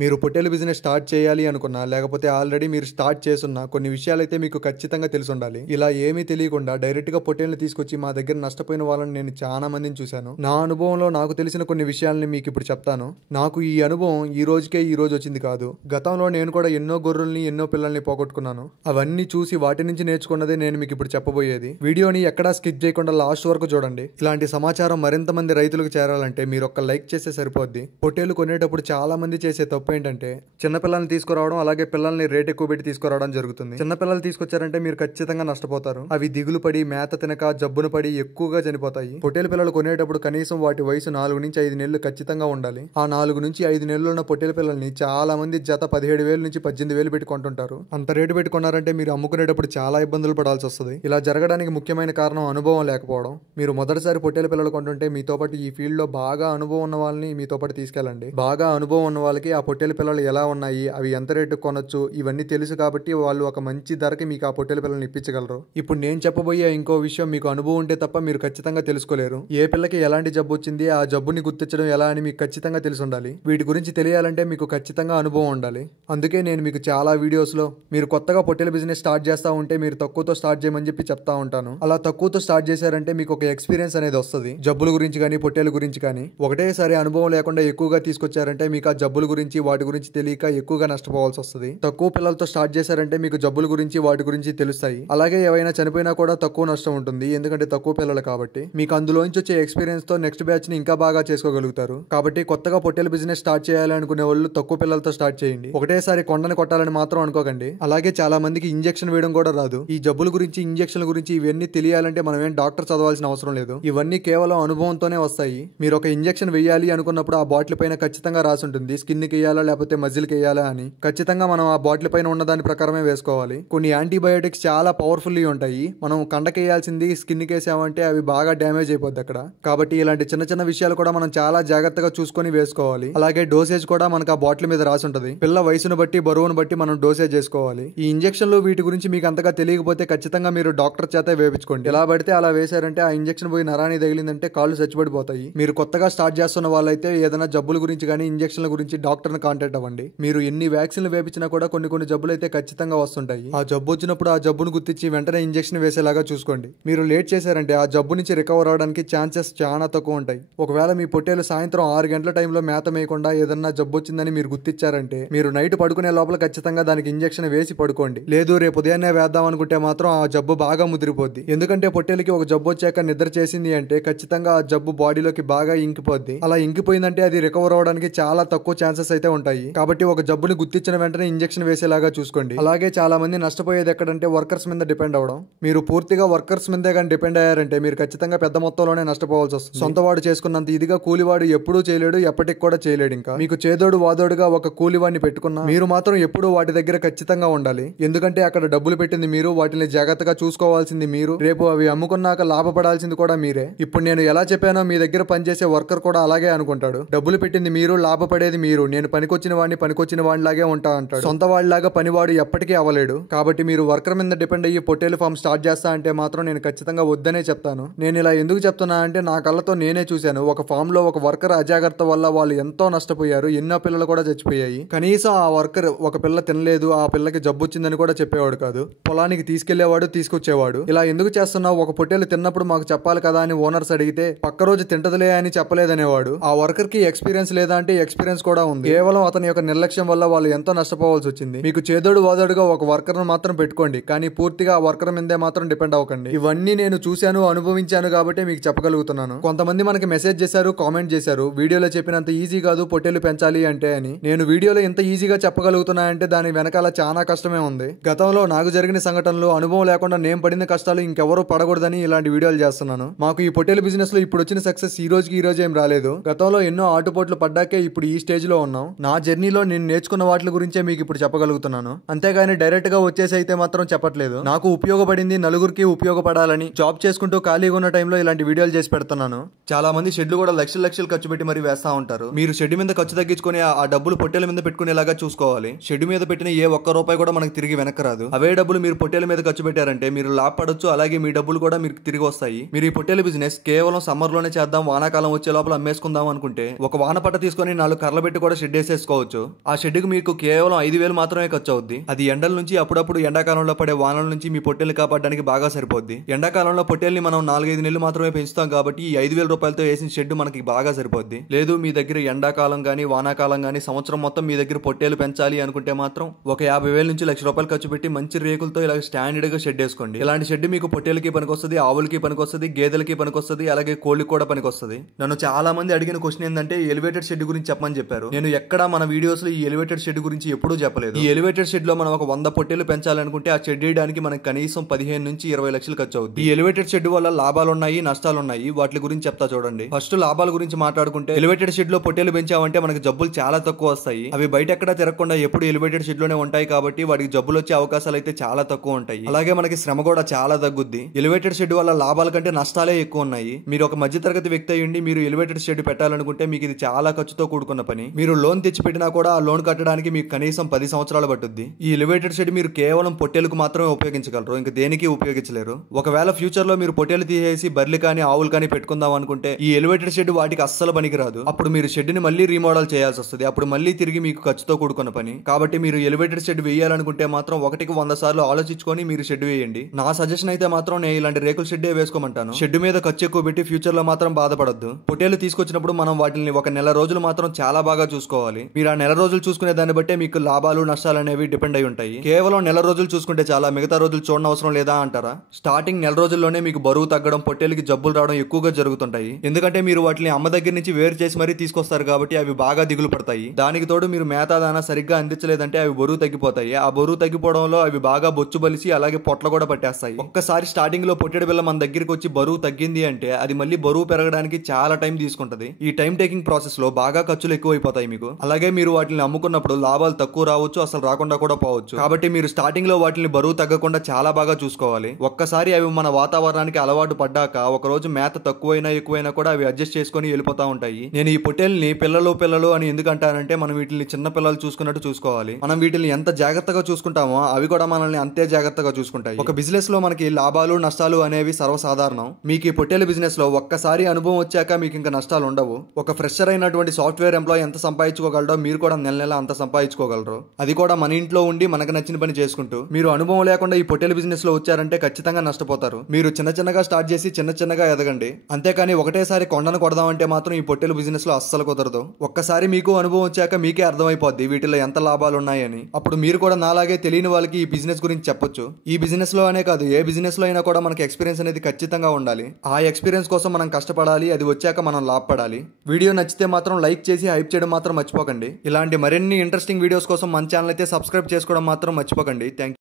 మీరు పొట్టేలు business start చేయాలి అనుకున్నా లేకపోతే ఆల్రెడీ మీరు స్టార్ట్ చేసున్న కొన్ని విషయాలైతే మీకు ఖచ్చితంగా తెలిసి ఉండాలి. ఇలా ఏమీ తెలియకుండా డైరెక్ట్ గా పొట్టేలను తీసుకొచ్చి మా దగ్గర నష్టపోయిన వాళ్ళని నేను చాలా మందిని చూశాను. నా అనుభవంలో నాకు తెలిసిన కొన్ని విషయాలని మీకు ఇప్పుడు చెప్తాను. నాకు ఈ అనుభవం ఈ రోజు వచ్చింది కాదు. గతంలో నేను కూడా ఎన్నో గొర్రెల్ని ఎన్నో పిల్లల్ని పోగొట్టుకున్నాను. అవన్నీ చూసి వాటి నుంచి నేర్చుకున్నదే నేను మీకు ఇప్పుడు చెప్పబోయేది. వీడియోని ఎక్కడా స్కిప్ చేయకుండా లాస్ట్ వరకు చూడండి. ఇలాంటి సమాచారం మరింత మంది రైతులకు చేరాలంటే మీరు ఒక్క లైక్ చేస్తే సరిపోద్ది. పొట్టేలు కొనేటప్పుడు చాలా మంది చేసే తప్పు ఏంటంటే చిన్నపిల్లల్ని తీసుకురావడం, అలాగే పిల్లల్ని రేట్ ఎక్కువ పెట్టి తీసుకురావడం జరుగుతుంది. చిన్నపిల్లలు తీసుకొచ్చారంటే మీరు ఖచ్చితంగా నష్టపోతారు. అవి దిగులు పడి మేత తినక జబ్బును పడి ఎక్కువగా చనిపోతాయి. పొట్టేలు పిల్లలు కొనేటప్పుడు కనీసం వాటి వయసు 4 నుంచి 5 నెలలు ఖచ్చితంగా ఉండాలి. ఆ 4 నుంచి 5 నెలలు ఉన్న పొట్టేలు పిల్లల్ని చాలా మంది జత 17,000 నుంచి 18,000 పెట్టి కొంటుంటారు. అంత రేటు పెట్టి కొన్నారంటే మీరు అమ్ముకునేటప్పుడు చాలా ఇబ్బందులు పడాల్సి వస్తుంది. ఇలా జరగడానికి ముఖ్యమైన కారణం అనుభవం లేకపోవడం. మీరు మొదటిసారి పొట్టేలు పిల్లలు కొంటుంటే మీతో పాటు ఈ ఫీల్డ్ లో బాగా అనుభవం ఉన్న వాళ్ళని మీతో పాటు తీసుకెళ్ళండి. బాగా అనుభవం ఉన్న వాళ్ళకి ఆ పొట్టేలు పిల్లలు ఎలా ఉన్నాయి, అవి ఎంత రేటు కొనొచ్చు, ఇవన్నీ తెలుసు కాబట్టి వాళ్ళు ఒక మంచి ధరకి మీకు ఆ పొట్టేలు పిల్లల్ని ఇప్పించగలరు. ఇప్పుడు నేను చెప్పబోయే ఇంకో విషయం మీకు అనుభవం ఉంటే తప్ప మీరు ఖచ్చితంగా తెలుసుకోలేరు. ఏ పిల్లకి ఎలాంటి జబ్బు వచ్చింది, ఆ జబ్బుని గుర్తించడం ఎలా అని మీకు ఖచ్చితంగా తెలిసి ఉండాలి. వీటి గురించి తెలియాలంటే మీకు ఖచ్చితంగా అనుభవం ఉండాలి. అందుకే నేను మీకు చాలా వీడియోస్ లో మీరు కొత్తగా పొట్టేలు బిజినెస్ స్టార్ట్ చేస్తా ఉంటే మీరు తక్కువతో స్టార్ట్ చేయమని చెప్పి చెప్తా ఉంటాను. అలా తక్కువతో స్టార్ట్ చేశారంటే మీకు ఒక ఎక్స్పీరియన్స్ అనేది వస్తుంది. జబ్బుల గురించి కానీ పొట్టేలు గురించి కానీ. ఒకటేసారి అనుభవం లేకుండా ఎక్కువగా తీసుకొచ్చారంటే మీకు ఆ జబ్బుల గురించి వాటి గురించి తెలియక ఎక్కువగా నష్టపోవాల్సి వస్తుంది. తక్కువ పిల్లలతో స్టార్ట్ చేశారంటే మీకు జబ్బుల గురించి వాటి గురించి తెలుస్తాయి. అలాగే ఏవైనా చనిపోయినా కూడా తక్కువ నష్టం ఉంటుంది, ఎందుకంటే తక్కువ పిల్లలు కాబట్టి. మీకు అందులోంచి వచ్చే ఎక్స్పీరియన్స్ తో నెక్స్ట్ బ్యాచ్ ని ఇంకా బాగా చేసుకోగలుగుతారు. కాబట్టి కొత్తగా పొట్టేలు బిజినెస్ స్టార్ట్ చేయాలి అనుకునే వాళ్ళు తక్కువ పిల్లలతో స్టార్ట్ చేయండి. ఒకటేసారి కొండని కొట్టాలని మాత్రం అనుకోకండి. అలాగే చాలా మందికి ఇంజెక్షన్ వేయడం కూడా రాదు. ఈ జబ్బుల గురించి ఇంజెక్షన్ల గురించి ఇవన్నీ తెలియాలంటే మనం ఏం డాక్టర్ చదవాల్సిన అవసరం లేదు. ఇవన్నీ కేవలం అనుభవంతోనే వస్తాయి. మీరు ఒక ఇంజెక్షన్ వేయాలి అనుకున్నప్పుడు ఆ బాటిల్ పైన ఖచ్చితంగా రాసి ఉంటుంది స్కిన్ కి వేయాలా లేకపోతే మజిల్కి వేయాలా అని. ఖచ్చితంగా మనం ఆ బాటిల్ పైన ఉన్న దాని ప్రకారమే వేసుకోవాలి. కొన్ని యాంటీబయోటిక్స్ చాలా పవర్ఫుల్ ఉంటాయి. మనం కండకేయాల్సింది స్కిన్ కేసామంటే అవి బాగా డ్యామేజ్ అయిపోద్ది అక్కడ. కాబట్టి ఇలాంటి చిన్న చిన్న విషయాలు కూడా మనం చాలా జాగ్రత్తగా చూసుకొని వేసుకోవాలి. అలాగే డోసేజ్ కూడా మనకు ఆ బాటిల్ మీద రాసి ఉంటుంది. పిల్ల వయసును బట్టి బరువును బట్టి మనం డోసేజ్ చేసుకోవాలి. ఈ ఇంజెక్షన్లు వీటి గురించి మీకు అంతగా తెలియకపోతే ఖచ్చితంగా మీరు డాక్టర్ చేత వేయించుకోండి. ఎలా పడితే అలా వేశారంటే ఆ ఇంజెక్షన్ పోయి నరాన్ని తగిలిందంటే కాళ్ళు చచ్చిపడిపోతాయి. మీరు కొత్తగా స్టార్ట్ చేస్తున్న వాళ్ళైతే ఏదైనా జబ్బుల గురించి కానీ ఇంజెక్షన్ల గురించి డాక్టర్ ని కాంటాక్ట్ అవ్వండి. మీరు ఎన్ని వ్యాక్సిన్లు వేపించినా కూడా కొన్ని జబ్బులు అయితే ఖచ్చితంగా వస్తుంటాయి. ఆ జబ్బు వచ్చినప్పుడు ఆ జబ్బును గుర్తించి వెంటనే ఇంజెక్షన్ వేసేలాగా చూసుకోండి. మీరు లేట్ చేశారంటే ఆ జబ్బు నుంచి రికవర్ అవడానికి ఛాన్సెస్ చాలా తక్కువ ఉంటాయి. ఒకవేళ మీ పొట్టేలు సాయంత్రం 6 గంటల టైంలో మేత మేయకుండా ఏదన్నా జబ్బు వచ్చిందని మీరు గుర్తించారంటే మీరు నైట్ పడుకునే లోపల ఖచ్చితంగా దానికి ఇంజెక్షన్ వేసి పడుకోండి. లేదు రేపు ఉదయాన్నే వేద్దాం అనుకుంటే మాత్రం ఆ జబ్బు బాగా ముదిరిపోద్ది. ఎందుకంటే పొట్టేలకి ఒక జబ్బు వచ్చాక నిద్ర చేసింది అంటే ఖచ్చితంగా ఆ జబ్బు బాడీలోకి బాగా ఇంకిపోద్ది. అలా ఇంకిపోయిందంటే అది రికవర్ అవడానికి చాలా తక్కువ ఛాన్సెస్ అయితే ఉంటాయి. కాబట్టి ఒక జబ్బుని గుర్తించిన వెంటనే ఇంజెక్షన్ వేసేలాగా చూసుకోండి. అలాగే చాలా మంది నష్టపోయేది ఎక్కడంటే వర్కర్స్ మీద డిపెండ్ అవడం. మీరు పూర్తిగా వర్కర్స్ మీదే కానీ డిపెండ్ అయ్యారంటే మీరు ఖచ్చితంగా పెద్ద మొత్తంలోనే నష్టపోవాల్సి వస్తుంది. సొంత వాడు చేసుకున్నంత ఇదిగా కూలివాడు ఎప్పుడూ చేయలేడు, ఎప్పటికి కూడా చేయలేడు. ఇంకా మీకు చేదోడు వాదోడుగా ఒక కూలివాడిని పెట్టుకున్నా మీరు మాత్రం ఎప్పుడూ వాటి దగ్గర ఖచ్చితంగా ఉండాలి. ఎందుకంటే అక్కడ డబ్బులు పెట్టింది మీరు, వాటిని జాగ్రత్తగా చూసుకోవాల్సింది మీరు, రేపు అవి అమ్ముకున్నాక లాభపడాల్సింది కూడా మీరే. ఇప్పుడు నేను ఎలా చెప్పానో మీ దగ్గర పనిచేసే వర్కర్ కూడా అలాగే అనుకుంటాడు. డబ్బులు పెట్టింది మీరు, లాభపడేది మీరు. నేను పనికొచ్చిన వాడిలాగే ఉంటా అంటాడు. సొంత వాడిలాగా పనివాడు ఎప్పటికీ అవ్వలేడు. కాబట్టి మీరు వర్కర్ మీద డిపెండ్ అయ్యి పొట్టేలు ఫామ్ స్టార్ట్ చేస్తా అంటే మాత్రం నేను ఖచ్చితంగా వద్దనే చెప్తాను. నేను ఇలా ఎందుకు చెప్తున్నా అంటే నా కళ్ళతో నేనే చూశాను. ఒక ఫామ్ లో ఒక వర్కర్ అజాగ్రత్త వల్ల వాళ్ళు ఎంతో నష్టపోయారు. ఎన్నో పిల్లలు కూడా చచ్చిపోయాయి. కనీసం ఆ వర్కర్ ఒక పిల్ల తినలేదు, ఆ పిల్లకి జబ్బు వచ్చిందని కూడా చెప్పేవాడు కాదు. పొలానికి తీసుకెళ్లేవాడు, తీసుకొచ్చేవాడు. ఇలా ఎందుకు చేస్తున్నావు, ఒక పొట్టేలు తిన్నప్పుడు మాకు చెప్పాలి కదా అని ఓనర్స్ అడిగితే పక్క రోజు తింటదిలే అని చెప్పలేదనేవాడు. ఆ వర్కర్ కి ఎక్స్పీరియన్స్ లేదా అంటే ఎక్స్పీరియన్స్ కూడా ఉంది. కేవలం అతని యొక్క నిర్లక్ష్యం వల్ల వాళ్ళు ఎంతో నష్టపోవాల్సి వచ్చింది. మీకు చేదోడు వాదోడుగా ఒక వర్కర్ మాత్రం పెట్టుకోండి, కానీ పూర్తిగా ఆ వర్కర్ మీదే మాత్రం డిపెండ్ అవ్వకండి. ఇవన్నీ నేను చూశాను, అనుభవించాను కాబట్టి మీకు చెప్పగలుగుతున్నాను. కొంతమంది మనకి మెసేజ్ చేశారు, కామెంట్ చేశారు, వీడియోలో చెప్పినంత ఈజీ కాదు పొట్టేలు పెంచాలి అంటే అని. నేను వీడియోలో ఎంత ఈజీగా చెప్పగలుగుతున్నా అంటే దాని వెనకాల చాలా కష్టమే ఉంది. గతంలో నాకు జరిగిన సంఘటనలు, అనుభవం లేకుండా నేను పడిన కష్టాలు ఇంకెవరూ పడకూడదని ఇలాంటి వీడియోలు చేస్తున్నాను. మాకు ఈ పొట్టేలు బిజినెస్ లో ఇప్పుడు వచ్చిన సక్సెస్ ఈ రోజు ఏం రాలేదు. గతంలో ఎన్నో ఆటుపోట్లు పడ్డాకే ఇప్పుడు ఈ స్టేజ్ లో ఉన్నాం. నా జర్నీలో నేను నేర్చుకున్న వాటి గురించే మీకు ఇప్పుడు చెప్పగలుగుతున్నాను. అంతేగాని డైరెక్ట్ గా వచ్చేసి అయితే మాత్రం చెప్పట్లేదు. నాకు ఉపయోగపడింది నలుగురికి ఉపయోగపడాలని జాబ్ చేసుకుంటూ ఖాళీగా ఉన్న టైంలో ఇలాంటి వీడియోలు చేసి పెడుతున్నాను. చాలా మంది షెడ్లు కూడా లక్షలు ఖర్చు పెట్టి మరి వేస్తా ఉంటారు. మీరు షెడ్ మీద ఖర్చు తగ్గించుకొని ఆ డబ్బులు పొట్టేల మీద పెట్టుకునేలాగా చూసుకోవాలి. షెడ్ మీద పెట్టిన ఏ ఒక్క రూపాయి కూడా మనకు తిరిగి వెనక్కి రాదు. అవే డబ్బులు మీరు పొట్టేల మీద ఖర్చు పెట్టారంటే మీరు లాభపడొచ్చు, అలాగే మీ డబ్బులు కూడా మీకు తిరిగి వస్తాయి. మీరు ఈ పొట్టేల బిజినెస్ కేవలం సమ్మర్ లోనే చేద్దాం, వానాకాలం వచ్చే లోపల అమ్మేసుకుందాం అనుకుంటే ఒక వాన పట్ట తీసుకొని 4 కర్రలు పెట్టి కూడా షెడ్ వేసేసుకోవచ్చు. ఆ షెడ్కి మీకు కేవలం 5,000 మాత్రమే ఖర్చు అవుద్ది. అది ఎండల నుంచి అప్పుడప్పుడు ఎండాకాలంలో పడే వానల నుంచి మీ పొట్టేలు కాపాడడానికి బాగా సరిపోద్ది. ఎండాకాలంలో పొట్టేల్ని మనం 4-5 నెలలు మాత్రమే పెంచుతాం కాబట్టి ఈ 5,000 రూపాయలతో వేసిన షెడ్ మనకి బాగా సరిపోద్ది. లేదు మీ దగ్గర ఎండాకాలం గానీ వానాకాలం గానీ సంవత్సరం మొత్తం మీ దగ్గర పొట్టేలు పెంచాలి అనుకుంటే మాత్రం ఒక 50,000 నుంచి 1,00,000 రూపాయలు ఖర్చు పెట్టి మంచి రేకులతో ఇలా స్టాండర్డ్ గా షెడ్ వేసుకోండి. ఇలాంటి షెడ్ మీకు పొట్టేలకి పనికొస్తుంది, ఆవులకి పనికొస్తుంది, గేదెలకి పనికొస్తుంది, అలాగే కోళ్ళకి కూడా పనికొస్తుంది. నన్ను చాలా మంది అడిగిన క్వశ్చన్ ఏంటంటే ఎలివేటెడ్ షెడ్ గురించి చెప్పమని చెప్పారు. నేను ఎక్కడ మన వీడియోస్ లో ఈ ఎలివేటెడ్ షెడ్ గురించి ఎప్పుడూ చెప్పలేదు. ఈ ఎలివేటెడ్ షెడ్ లో మనం ఒక 100 పొట్టేలు పెంచాలనుకుంటే ఆ షెడ్ వేయడానికి మనకి కనీసం 15 నుంచి 20 లక్షలు ఖర్చు అవుతుంది. ఈ ఎలివేటెడ్ షెడ్ వల్ల లాభాలు ఉన్నాయి, నష్టాలు ఉన్నాయి. వాటి గురించి చెప్తా చూడండి. ఫస్ట్ లాభాల గురించి మాట్లాడుకుంటే ఎలివేటెడ్ షెడ్ లో పొట్టేలు పెంచామంటే మనకి జబ్బులు చాలా తక్కువ వస్తాయి. అవి బయట ఎక్కడ తిరగకుండా ఎప్పుడు ఎలివేటెడ్ షెడ్ లోనే ఉంటాయి కాబట్టి వాటికి జబ్బులు వచ్చే అవకాశాలు అయితే చాలా తక్కువ ఉంటాయి. అలాగే మనకి శ్రమ కూడా చాలా తగ్గుద్ది. ఎలివేటెడ్ షెడ్ వల్ల లాభాల కంటే నష్టాలే ఎక్కువ ఉన్నాయి. మీరు ఒక మధ్య తరగతి వ్యక్తి అయ్యండి మీరు ఎలివేటెడ్ షెడ్ పెట్టాలనుకుంటే మీకు ఇది చాలా ఖర్చుతో కూడుకున్న పని. మీరు లోన్ తెచ్చి పెట్టినా కూడా ఆ లోన్ కట్టడానికి మీకు కనీసం 10 సంవత్సరాలు పట్టుద్ది. ఈ ఎలివేటెడ్ షెడ్ మీరు కేవలం పొట్టేలకు మాత్రమే ఉపయోగించగలరు, ఇంకా దేనికి ఉపయోగించలేరు. ఒకవేళ ఫ్యూచర్ లో మీరు పొట్టేలు తీసేసి బర్రెలు కానీ ఆవులు కానీ పెట్టుకుందాం అనుకుంటే ఈ ఎలివేటెడ్ షెడ్ వాటికి అస్సలు పనికిరాదు. అప్పుడు మీరు షెడ్ ని మళ్ళీ రీమోడల్ చేయాల్సి వస్తుంది. అప్పుడు మళ్ళీ తిరిగి మీకు ఖర్చుతో కూడుకున్న పని. కాబట్టి మీరు ఎలివేటెడ్ షెడ్ వేయాలనుకుంటే మాత్రం 100 సార్లు ఆలోచించుకొని మీరు షెడ్ వేయండి. నా సజెషన్ అయితే మాత్రం నేను ఇలాంటి రేకుల షెడ్ వేసుకోమంటాను. షెడ్ మీద ఖర్చు ఎక్కువ పెట్టి ఫ్యూచర్ లో మాత్రం బాధపడద్దు. పొట్టేలు తీసుకొచ్చినప్పుడు మనం వాటిని ఒక నెల రోజులు మాత్రం చాలా బాగా చూసుకోవాలి. మీరు ఆ నెల రోజులు చూసుకునే దాన్ని బట్టే మీకు లాభాలు నష్టాలు అనేవి డిపెండ్ అయి ఉంటాయి. కేవలం నెల రోజులు చూసుకుంటే చాలా, మిగతా రోజులు చూడడం అవసరం లేదా అంటారా? స్టార్టింగ్ నెల రోజుల్లోనే మీకు బరువు తగ్గడం, పొట్టేలకి జబ్బులు రావడం ఎక్కువగా జరుగుతుంటాయి. ఎందుకంటే మీరు వాటిని అమ్మ దగ్గర నుంచి వేరు చేసి మరీ తీసుకొస్తారు కాబట్టి అవి బాగా దిగులు పడతాయి. దానికి తోడు మీరు మేత దానా సరిగ్గా అందించలేదంటే అవి బరువు తగ్గిపోతాయి. ఆ బరువు తగ్గిపోవడంలో అవి బాగా బొచ్చు బలిసి అలాగే పొట్ల కూడా పట్టేస్తాయి. ఒక్కసారి స్టార్టింగ్ లో పొట్టేడు బిల్ల మన దగ్గరికి వచ్చి బరువు తగ్గింది అంటే అది మళ్ళీ బరువు పెరగడానికి చాలా టైం తీసుకుంటది. ఈ టైం టేకింగ్ ప్రాసెస్ లో బాగా ఖర్చులు ఎక్కువ అయిపోతాయి మీకు. అలాగే మీరు వాటిని అమ్ముకున్నప్పుడు లాభాలు తక్కువ రావచ్చు, అసలు రాకుండా కూడా పోవచ్చు. కాబట్టి మీరు స్టార్టింగ్ లో వాటిని బరువు తగ్గకుండా చాలా బాగా చూసుకోవాలి. ఒక్కసారి అవి మన వాతావరణానికి అలవాటు పడ్డాక ఒక రోజు మేత తక్కువైనా ఎక్కువైనా కూడా అవి అడ్జస్ట్ చేసుకుని వెళ్ళిపోతా ఉంటాయి. నేను ఈ పొట్టేల్ని పిల్లలు అని ఎందుకు అంటానంటే మనం వీటిని చిన్న పిల్లలు చూసుకున్నట్టు చూసుకోవాలి. మనం వీటిని ఎంత జాగ్రత్తగా చూసుకుంటామో అవి కూడా మనల్ని అంతే జాగ్రత్తగా చూసుకుంటాయి. ఒక బిజినెస్ లో మనకి లాభాలు నష్టాలు అనేవి సర్వసాధారణం. మీకు ఈ పొట్టేలు బిజినెస్ లో ఒక్కసారి అనుభవం వచ్చాక మీకు ఇంకా నష్టాలు ఉండవు. ఒక ఫ్రెషర్ అయినటువంటి సాఫ్ట్వేర్ ఎంప్లాయ్ ఎంత సంపాదించుకోగలరో మీరు కూడా నెల అంత సంపాదించుకోగలరు. అది కూడా మన ఇంట్లో ఉండి మనకు నచ్చిన పని చేసుకుంటూ. మీరు అనుభవం లేకుండా ఈ పొట్టేలు బిజినెస్ లో వచ్చారంటే ఖచ్చితంగా నష్టపోతారు. మీరు చిన్నగా స్టార్ట్ చేసి చిన్నగా ఎదగండి. అంతేకాని ఒకటేసారి కొండను కొడదామంటే మాత్రం ఈ పొట్టేలు బిజినెస్ లో అస్సలు కుదరదు. ఒక్కసారి మీకు అనుభవం వచ్చాక మీకే అర్థమైపోద్ది వీటిలో ఎంత లాభాలు ఉన్నాయని. అప్పుడు మీరు కూడా నాలాగే తెలియని వాళ్ళకి ఈ బిజినెస్ గురించి చెప్పొచ్చు. ఈ బిజినెస్ లో అనే కాదు, ఏ బిజినెస్ లో అయినా కూడా మనకి ఎక్స్పీరియన్స్ అనేది ఖచ్చితంగా ఉండాలి. ఆ ఎక్స్పీరియన్స్ కోసం మనం కష్టపడాలి. అది వచ్చాక మనం లాభపడాలి. వీడియో నచ్చితే మాత్రం లైక్ చేసి హైప్ చేయడం మాత్రం మర్చిపోకండి. ఇలాంటి మరిన్ని ఇంట్రెస్టింగ్ వీడియోస్ కోసం మన ఛానల్ అయితే సబ్స్క్రైబ్ చేసుకోవడం మాత్రం మర్చిపోకండి. Thank you.